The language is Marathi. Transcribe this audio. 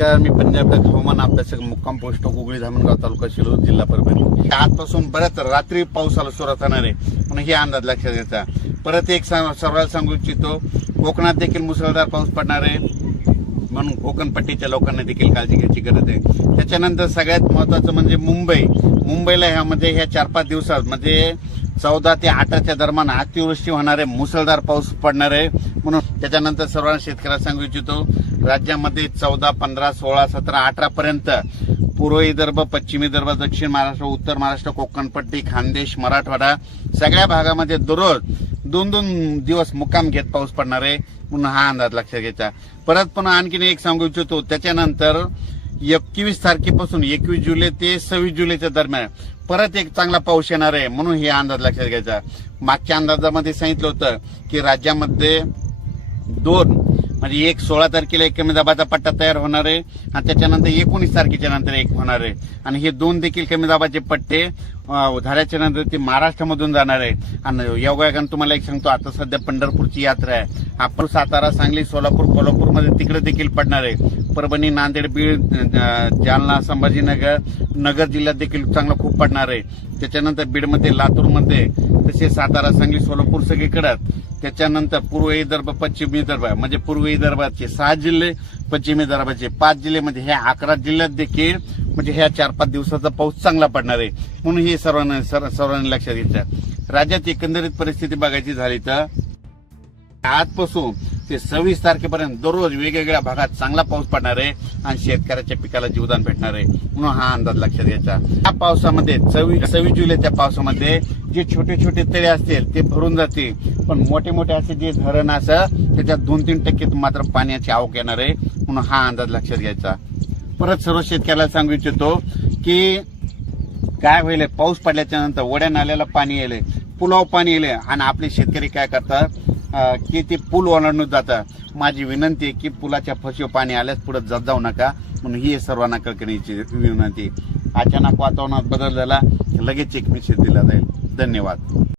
नमस्कार मी पंजाब हवामान अभ्यासक मुक्काम पोस्ट गुगळी धामणगाव तालुका शिलो जिल्हा परभणी. आजपासून बऱ्याच रात्री पावसाला सुरुवात होणार आहे. म्हणून हे अंदाज लक्षात घ्यायचा परत एक सर्वांना सांगू इच्छितो कोकणात देखील मुसळधार पाऊस पडणार आहे. म्हणून कोकणपट्टीच्या लोकांना देखील काळजी घ्यायची गरज आहे. त्याच्यानंतर सगळ्यात महत्वाचं म्हणजे मुंबई. मुंबईला ह्यामध्ये ह्या चार पाच दिवसात म्हणजे चौदा ते आठाच्या दरम्यान अतिवृष्टी होणार आहे. मुसळधार पाऊस पडणार आहे. म्हणून त्याच्यानंतर सर्वांना शेतकऱ्याला सांगू इच्छितो राज्यामध्ये चौदा पंधरा सोळा सतरा अठरा पर्यंत पूर्व विदर्भ पश्चिम विदर्भ दक्षिण महाराष्ट्र उत्तर महाराष्ट्र कोकणपट्टी खानदेश मराठवाडा सगळ्या भागामध्ये दररोज दोन दोन दिवस मुक्काम घेत पाऊस पडणार आहे. म्हणून हा अंदाज लक्षात घ्यायचा. परत पुन्हा आणखीन एक सांगू इच्छितो. त्याच्यानंतर एकवीस तारखेपासून एकवीस जुलै ते सव्वीस जुलैच्या दरम्यान परत एक चांगला पाऊस येणार आहे म्हणून हे अंदाज लक्षात घ्यायचा. मागच्या अंदाजामध्ये सांगितलं होतं की राज्यामध्ये दोन म्हणजे एक सोळा तारखेला एक कमी दाबाचा पट्टा तयार होणार आहे. आणि त्याच्यानंतर एकोणीस तारखेच्या नंतर एक होणार आहे. आणि हे दोन देखील कमी दाबाचे पट्टे झाल्याच्यानंतर ते महाराष्ट्रामधून जाणार आहे. आणि योगायोगानं तुम्हाला एक सांगतो आता सध्या पंढरपूरची यात्रा आहे. आपण सातारा सांगली सोलापूर कोल्हापूरमध्ये तिकडे देखील पडणार आहे. परभणी नांदेड बीड जालना संभाजीनगर नगर जिल्ह्यात देखील चांगलं खूप पडणार आहे. त्याच्यानंतर बीडमध्ये लातूरमध्ये तसेच सातारा सांगली सोलापूर सगळीकडे त्याच्यानंतर पूर्व विदर्भ पश्चिम विदर्भ म्हणजे पूर्व विदर्भाचे सहा जिल्हे पश्चिम विदर्भाचे पाच जिल्हे म्हणजे ह्या अकरा जिल्ह्यात देखील म्हणजे ह्या चार पाच दिवसाचा पाऊस चांगला पडणार आहे. म्हणून हे सर्वांना सर्वांनी लक्षात घ्यायचं राज्यात एकंदरीत परिस्थिती बघायची झाली तर आजपासून ते सव्वीस तारखेपर्यंत दररोज वेगवेगळ्या भागात चांगला पाऊस पडणार आहे आणि शेतकऱ्याच्या पिकाला जीवदान भेटणार आहे. म्हणून हा अंदाज लक्षात घ्यायचा. या पावसामध्ये सव्वीस सव्वीस जुलैच्या पावसामध्ये जे छोटे छोटे तळे असतील ते भरून जाते पण मोठे मोठे असे जे धरण असं त्याच्यात दोन तीन टक्के मात्र पाण्याची आवक येणार आहे. म्हणून हा अंदाज लक्षात घ्यायचा. परत सर्व शेतकऱ्याला सांगू इच्छितो की काय होईल पाऊस पडल्याच्या नंतर वड्या नाल्याला पाणी येईल पुलाव पाणी येईल आणि आपले शेतकरी काय करतात की ते पूल ओलांडून जातात. माझी विनंती आहे की पुलाच्या फशीवर पाणी आल्यास पुढे जात जाऊ नका. म्हणून ही सर्वांना कळकणीची विनंती. अचानक वातावरणात बदल झाला लगेच एक मेसेज दिला जाईल. धन्यवाद.